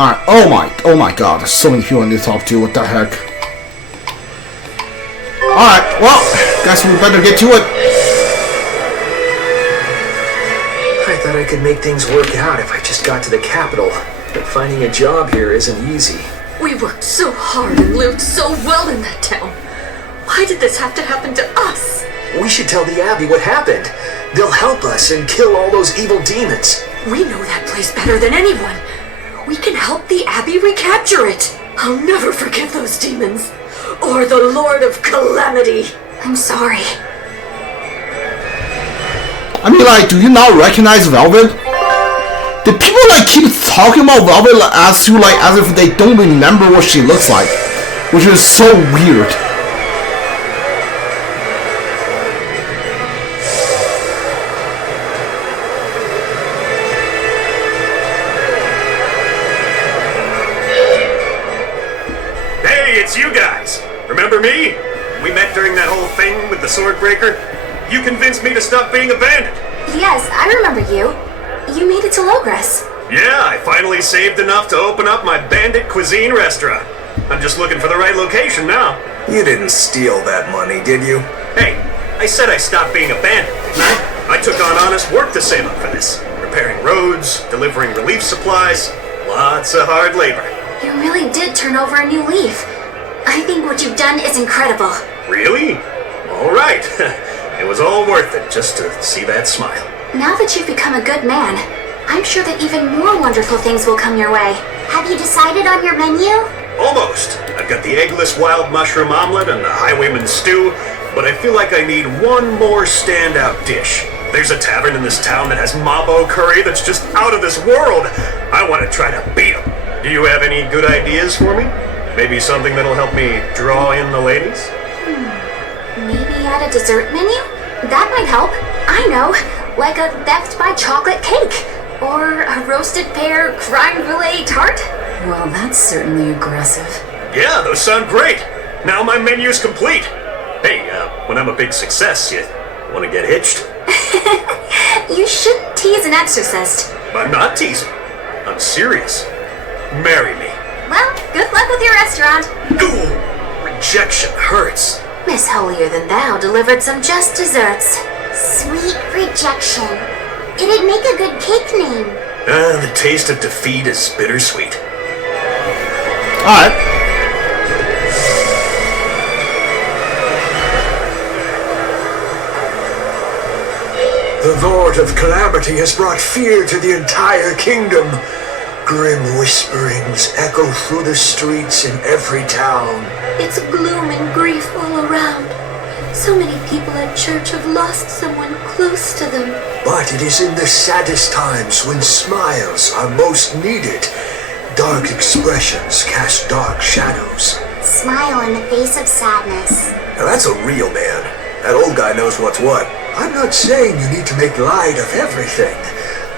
Alright, oh my god, there's so many people I need to talk to, what the heck. Alright, well, guess we better get to it. I thought I could make things work out if I just got to the capital, but finding a job here isn't easy. We worked so hard and lived so well in that town. Why did this have to happen to us? We should tell the Abbey what happened. They'll help us and kill all those evil demons. We know that place better than anyone. We can help the Abbey recapture it. I'll never forgive those demons. Or the Lord of Calamity. I'm sorry. I mean, like, do you not recognize Velvet? The people, like, keep talking about Velvet as if they don't remember what she looks like. Which is so weird. It's you guys. Remember me? We met during that whole thing with the Swordbreaker. You convinced me to stop being a bandit. Yes, I remember you. You made it to Logres. Yeah, I finally saved enough to open up my bandit cuisine restaurant. I'm just looking for the right location now. You didn't steal that money, did you? Hey, I said I stopped being a bandit, didn't I? I took on honest work to save up for this. Repairing roads, delivering relief supplies, lots of hard labor. You really did turn over a new leaf. I think what you've done is incredible. Really? All right. It was all worth it just to see that smile. Now that you've become a good man, I'm sure that even more wonderful things will come your way. Have you decided on your menu? Almost. I've got the eggless wild mushroom omelet and the highwayman stew, but I feel like I need one more standout dish. There's a tavern in this town that has mabo curry that's just out of this world. I want to try to beat them. Do you have any good ideas for me? Maybe something that'll help me draw in the ladies? Maybe add a dessert menu? That might help. I know, like a theft by chocolate cake. Or a roasted pear creme brulee tart. Well, that's certainly aggressive. Yeah, those sound great. Now my menu's complete. Hey, when I'm a big success, you want to get hitched? You shouldn't tease an exorcist. I'm not teasing. I'm serious. Marry me. Well, good luck with your restaurant. Ooh, rejection hurts. Miss Holier Than Thou delivered some just desserts. Sweet rejection. It'd make a good cake name. The taste of defeat is bittersweet. Alright. The Lord of Calamity has brought fear to the entire kingdom. Grim whisperings echo through the streets in every town. It's gloom and grief all around. So many people at church have lost someone close to them. But it is in the saddest times when smiles are most needed. Dark expressions cast dark shadows. Smile in the face of sadness. Now that's a real man. That old guy knows what's what. I'm not saying you need to make light of everything,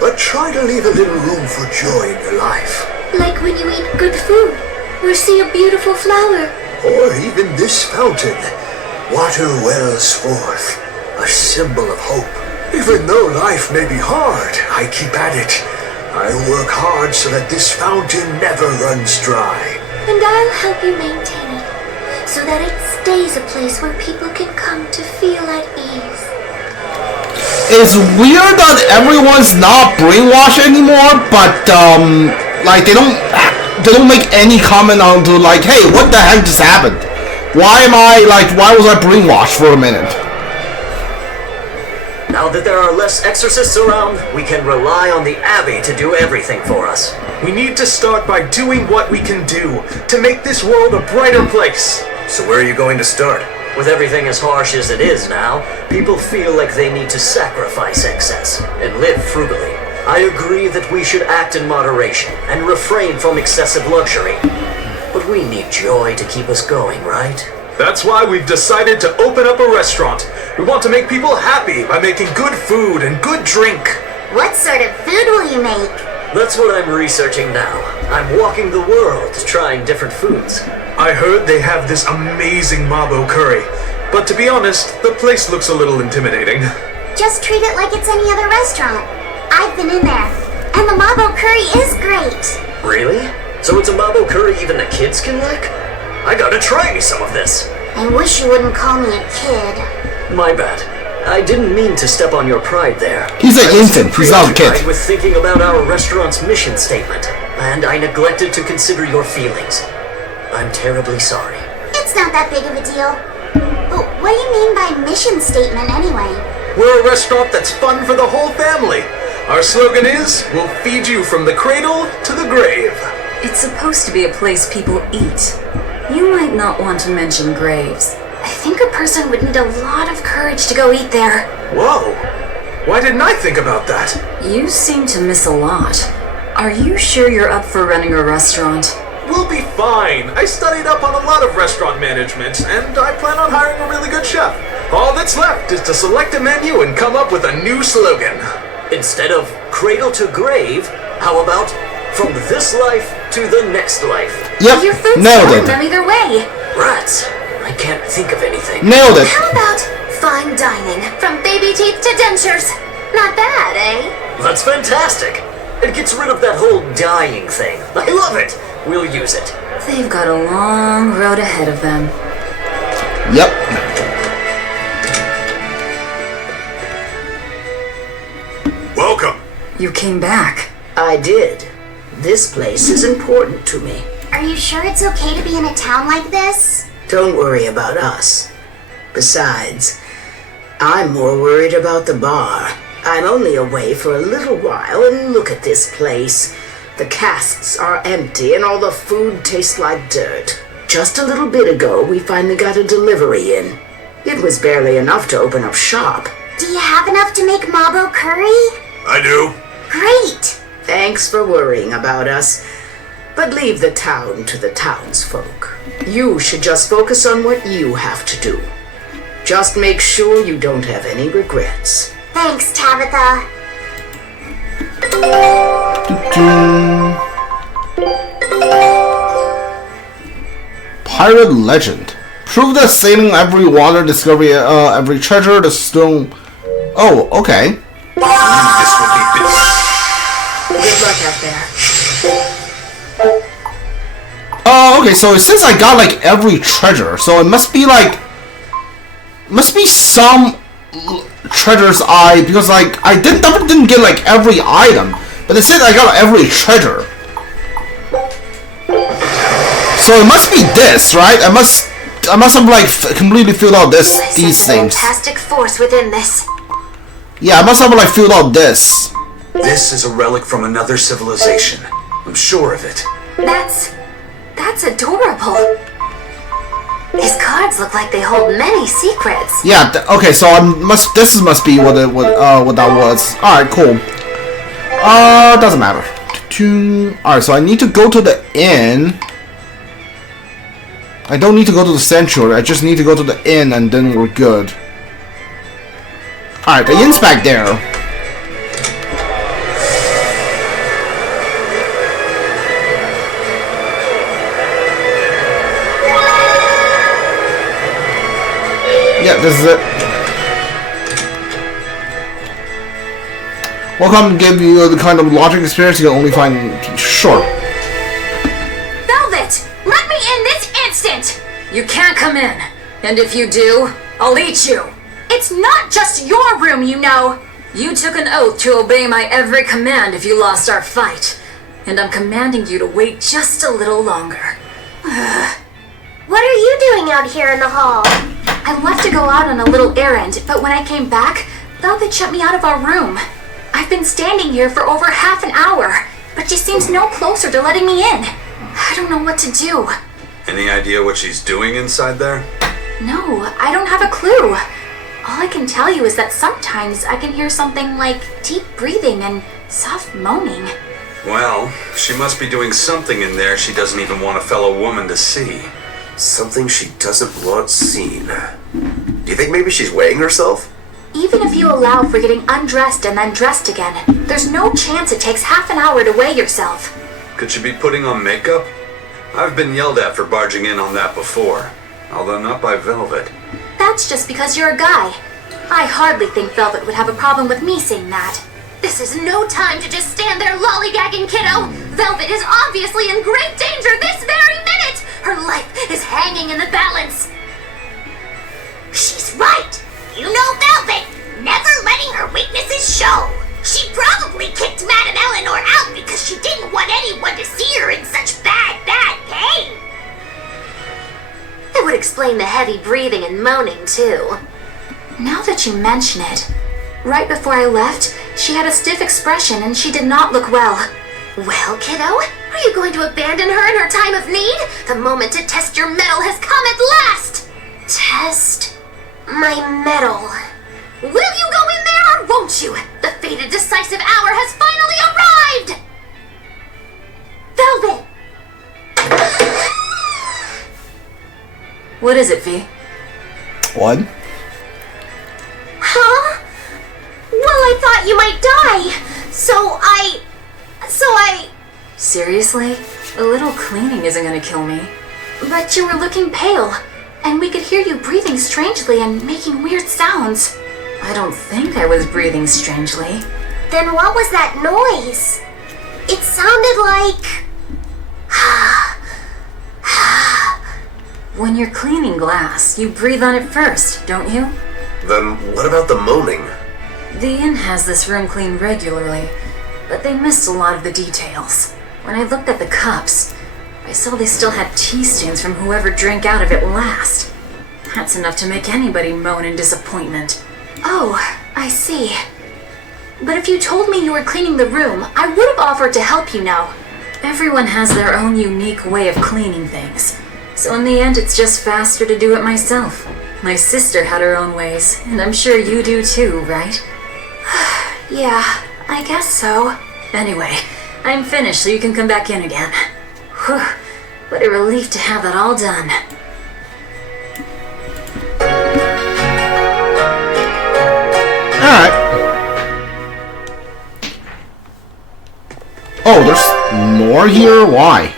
but try to leave a little room for joy in your life. Like when you eat good food, or see a beautiful flower. Or even this fountain. Water wells forth, a symbol of hope. Even though life may be hard, I keep at it. I work hard so that this fountain never runs dry. And I'll help you maintain it, so that it stays a place where people can come to feel at ease. It's weird that everyone's not brainwashed anymore, but like they don't make any comment on to like, hey, what the heck just happened? Why was I brainwashed for a minute? Now that there are less exorcists around, we can rely on the Abbey to do everything for us. We need to start by doing what we can do to make this world a brighter place. So where are you going to start? With everything as harsh as it is now, people feel like they need to sacrifice excess and live frugally. I agree that we should act in moderation and refrain from excessive luxury. But we need joy to keep us going, right? That's why we've decided to open up a restaurant. We want to make people happy by making good food and good drink. What sort of food will you make? That's what I'm researching now. I'm walking the world, trying different foods. I heard they have this amazing mabo curry, but to be honest, the place looks a little intimidating. Just treat it like it's any other restaurant. I've been in there, and the mabo curry is great. Really? So it's a mabo curry even the kids can like? I gotta try me some of this. I wish you wouldn't call me a kid. My bad. I didn't mean to step on your pride there. He's an infant, he's not a kid. I was thinking about our restaurant's mission statement, and I neglected to consider your feelings. I'm terribly sorry. It's not that big of a deal. But what do you mean by mission statement anyway? We're a restaurant that's fun for the whole family. Our slogan is, we'll feed you from the cradle to the grave. It's supposed to be a place people eat. You might not want to mention graves. I think a person would need a lot of courage to go eat there. Whoa! Why didn't I think about that? You seem to miss a lot. Are you sure you're up for running a restaurant? We'll be fine. I studied up on a lot of restaurant management, and I plan on hiring a really good chef. All that's left is to select a menu and come up with a new slogan. Instead of cradle to grave, how about from this life to the next life? Yep, Your food's nailed fine it. from either way. Rats. I can't think of anything. Nailed it. How about fine dining? From baby teeth to dentures. Not bad, eh? That's fantastic. It gets rid of that whole dying thing. I love it. We'll use it. They've got a long road ahead of them. Yep. Welcome. You came back. I did. This place is important to me. Are you sure it's okay to be in a town like this? Don't worry about us. Besides, I'm more worried about the bar. I'm only away for a little while, and look at this place. The casks are empty and all the food tastes like dirt. Just a little bit ago, we finally got a delivery in. It was barely enough to open up shop. Do you have enough to make mabo curry? I do. Great! Thanks for worrying about us, but leave the town to the townsfolk. You should just focus on what you have to do. Just make sure you don't have any regrets. Thanks, Tabitha. Pirate legend. Prove that sailing every water, discovery every treasure, the stone. Oh, okay. This will be Good luck out there. Oh, okay. So since I got like every treasure, so it must be like, some treasures because like I didn't get like every item, but it said I got every treasure. So it must be this, right? I must have like completely filled out these things. Fantastic force within this. Yeah, I must have like filled out this. This is a relic from another civilization. I'm sure of it. That's adorable. These cards look like they hold many secrets. Yeah. Okay. So this must be what that was. All right. Cool. Doesn't matter. All right. So I need to go to the inn. I don't need to go to the sanctuary. I just need to go to the inn, and then we're good. All right. The inn's back there. Yeah, this is it. Welcome to give you the kind of logic experience you can only find. Sure. Velvet, let me in this instant. You can't come in. And if you do, I'll eat you. It's not just your room, you know. You took an oath to obey my every command if you lost our fight. And I'm commanding you to wait just a little longer. What are you doing out here in the hall? I left to go out on a little errand, but when I came back, Velvet shut me out of our room. I've been standing here for over half an hour, but she seems no closer to letting me in. I don't know what to do. Any idea what she's doing inside there? No, I don't have a clue. All I can tell you is that sometimes I can hear something like deep breathing and soft moaning. Well, she must be doing something in there she doesn't even want a fellow woman to see. Something she doesn't want seen. Do you think maybe she's weighing herself? Even if you allow for getting undressed and then dressed again, there's no chance it takes half an hour to weigh yourself. Could she be putting on makeup? I've been yelled at for barging in on that before, although not by Velvet. That's just because you're a guy. I hardly think Velvet would have a problem with me saying that. This is no time to just stand there lollygagging, kiddo. Velvet is obviously in great danger this very minute! Her life is hanging in the balance! She's right! You know Velvet, never letting her weaknesses show. She probably kicked Madame Eleanor out because she didn't want anyone to see her in such bad pain. It would explain the heavy breathing and moaning, too. Now that you mention it, right before I left, she had a stiff expression and she did not look well. Well, kiddo, are you going to abandon her in her time of need? The moment to test your mettle has come at last! Test my mettle. Will you go in there or won't you? The fated decisive hour has finally arrived! Velvet! What is it, V? What? Huh? Well, I thought you might die. So I... Seriously? A little cleaning isn't gonna kill me. But you were looking pale, and we could hear you breathing strangely and making weird sounds. I don't think I was breathing strangely. Then what was that noise? It sounded like... When you're cleaning glass, you breathe on it first, don't you? Then what about the moaning? The inn has this room cleaned regularly, but they missed a lot of the details. When I looked at the cups, I saw they still had tea stains from whoever drank out of it last. That's enough to make anybody moan in disappointment. Oh, I see. But if you told me you were cleaning the room, I would have offered to help you now. Everyone has their own unique way of cleaning things. So in the end, it's just faster to do it myself. My sister had her own ways, and I'm sure you do too, right? Yeah, I guess so. Anyway, I'm finished so you can come back in again. Whew, what a relief to have that all done. Alright. Oh, there's more here? Why?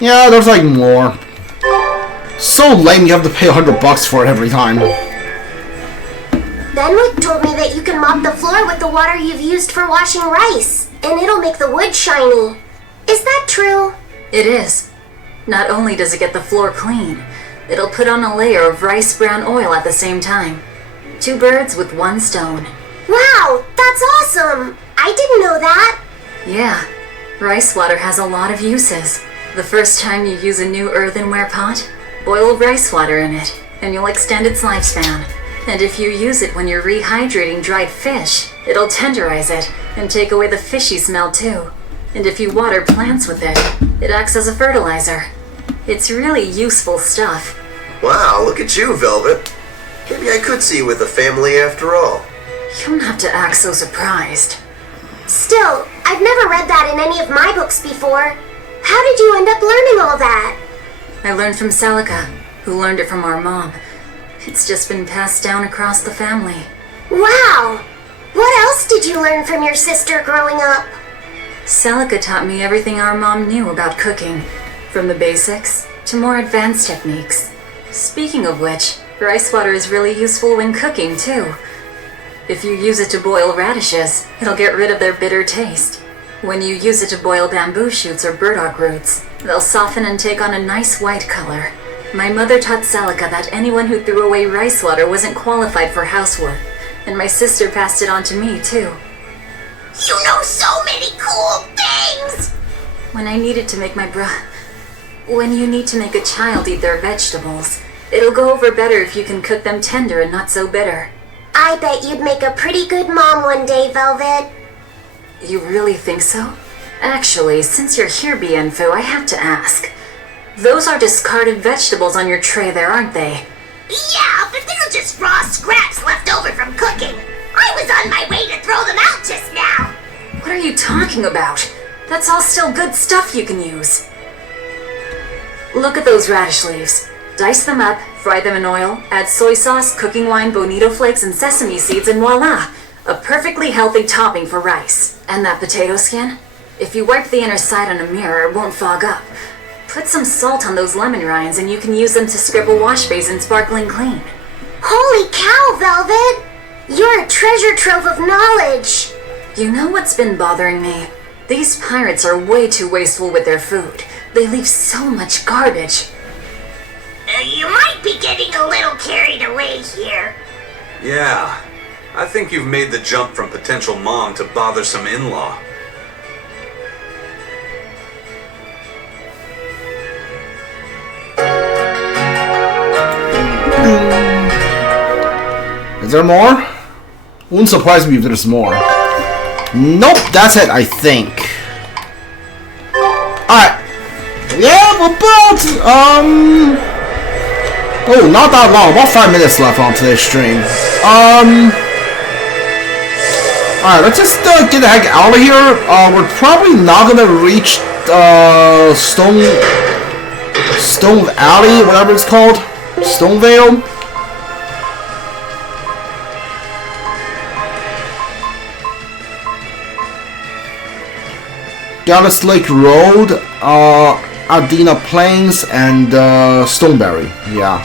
Yeah, there's like more. So lame you have to pay $100 for it every time. Benwick told me that you can mop the floor with the water you've used for washing rice, and it'll make the wood shiny. Is that true? It is. Not only does it get the floor clean, it'll put on a layer of rice brown oil at the same time. 2 birds with 1 stone. Wow, that's awesome! I didn't know that. Yeah, rice water has a lot of uses. The first time you use a new earthenware pot, boil rice water in it, and you'll extend its lifespan. And if you use it when you're rehydrating dried fish, it'll tenderize it and take away the fishy smell too. And if you water plants with it, it acts as a fertilizer. It's really useful stuff. Wow, look at you, Velvet. Maybe I could see you with a family after all. You don't have to act so surprised. Still, I've never read that in any of my books before. How did you end up learning all that? I learned from Celica, who learned it from our mom. It's just been passed down across the family. Wow! What else did you learn from your sister growing up? Celica taught me everything our mom knew about cooking, from the basics to more advanced techniques. Speaking of which, rice water is really useful when cooking too. If you use it to boil radishes, it'll get rid of their bitter taste. When you use it to boil bamboo shoots or burdock roots, they'll soften and take on a nice white color. My mother taught Celica that anyone who threw away rice water wasn't qualified for housework, and my sister passed it on to me too. You know so many cool things! When I needed to make When you need to make a child eat their vegetables, it'll go over better if you can cook them tender and not so bitter. I bet you'd make a pretty good mom one day, Velvet. You really think so? Actually, since you're here, Bienfu, I have to ask. Those are discarded vegetables on your tray there, aren't they? Yeah, but they're just raw scraps left over from cooking. I was on my way to throw them out just now. What are you talking about? That's all still good stuff you can use. Look at those radish leaves. Dice them up, fry them in oil, add soy sauce, cooking wine, bonito flakes, and sesame seeds, and voila! A perfectly healthy topping for rice. And that potato skin? If you wipe the inner side on a mirror, it won't fog up. Put some salt on those lemon rinds and you can use them to scrub a wash basin sparkling clean. Holy cow, Velvet! You're a treasure trove of knowledge. You know what's been bothering me? These pirates are way too wasteful with their food. They leave so much garbage. You might be getting a little carried away here. Yeah, I think you've made the jump from potential mom to bothersome in-law. Is there more? Wouldn't surprise me if there's more. Nope, that's it, I think. Alright. Yeah, about, oh, not that long. About 5 minutes left on today's stream. Alright, let's just get the heck out of here. We're probably not gonna reach Stone Alley, whatever it's called. Stonevale. Dallas Lake Road, Adena Plains, and Stoneberry. Yeah.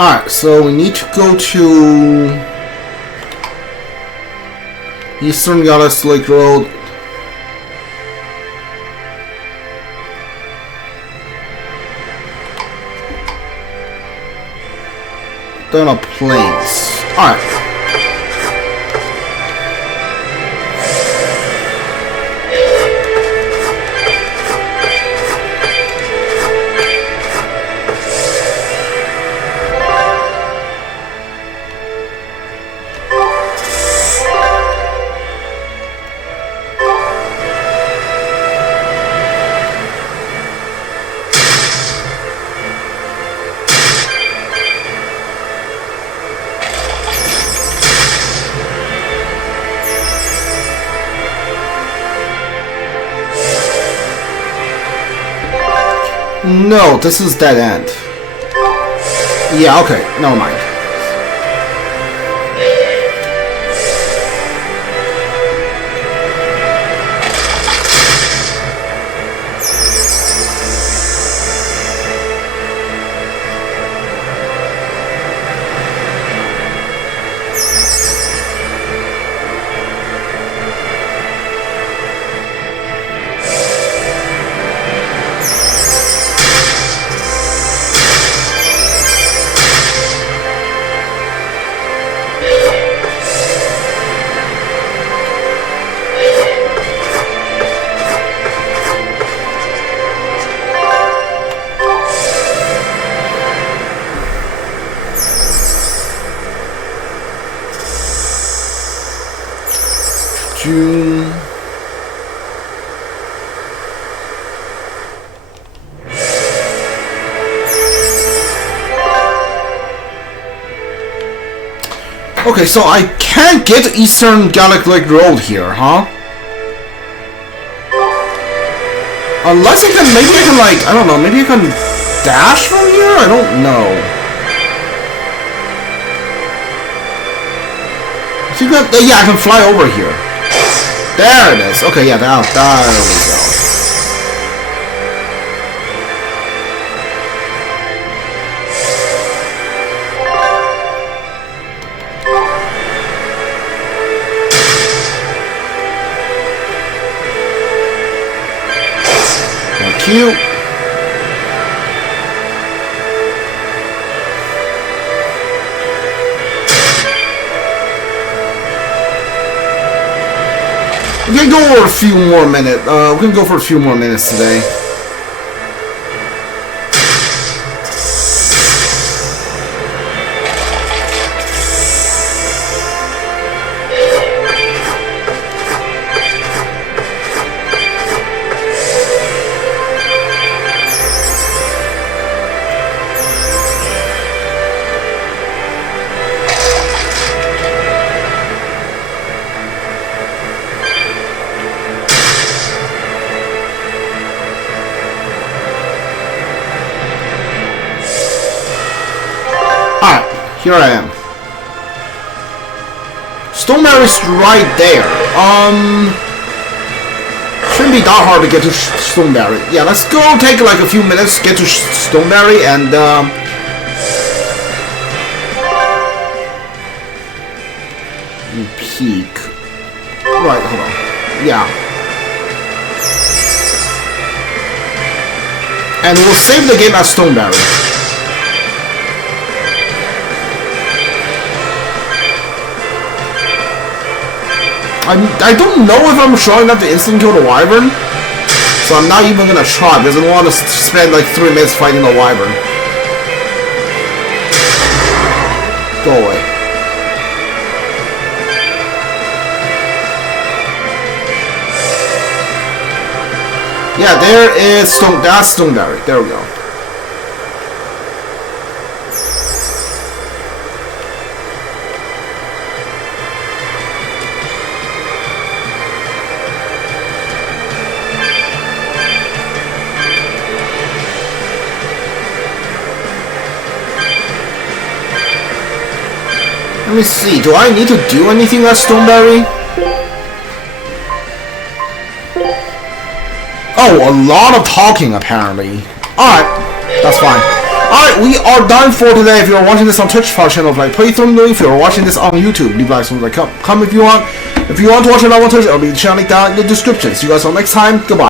Alright, so we need to go to Eastern Dallas Lake Road. Then a Plains. Alright. No, this is dead end. Yeah, okay, never mind. June. Okay, so I can't get Eastern Gallic Lake Road here, huh? Unless I can, maybe I can like, I don't know, maybe I can dash from here? I don't know. So you can, yeah, I can fly over here. There it is. Okay, yeah, there we go. Thank you. We can go for a few more minutes. We can go for a few more minutes today. Here I am. Stoneberry's right there. Shouldn't be that hard to get to Stoneberry. Yeah, let's go take like a few minutes to get to Stoneberry and peek. Right, hold on. Yeah. And we'll save the game as Stoneberry. I don't know if I'm showing up to instant kill the wyvern, so I'm not even gonna try because I don't want to spend like 3 minutes fighting the wyvern. Go away. Yeah, there is that's Stoneberry. There we go. Let me see, do I need to do anything at Stoneberry? Oh, a lot of talking apparently. Alright, that's fine. Alright, we are done for today. If you're watching this on Twitch, follow channel like playthrough. If you're watching this on YouTube, leave likes and like comment if you want. If you want to watch another one, Twitch, I'll leave the channel link down in the description. See you guys all next time. Goodbye.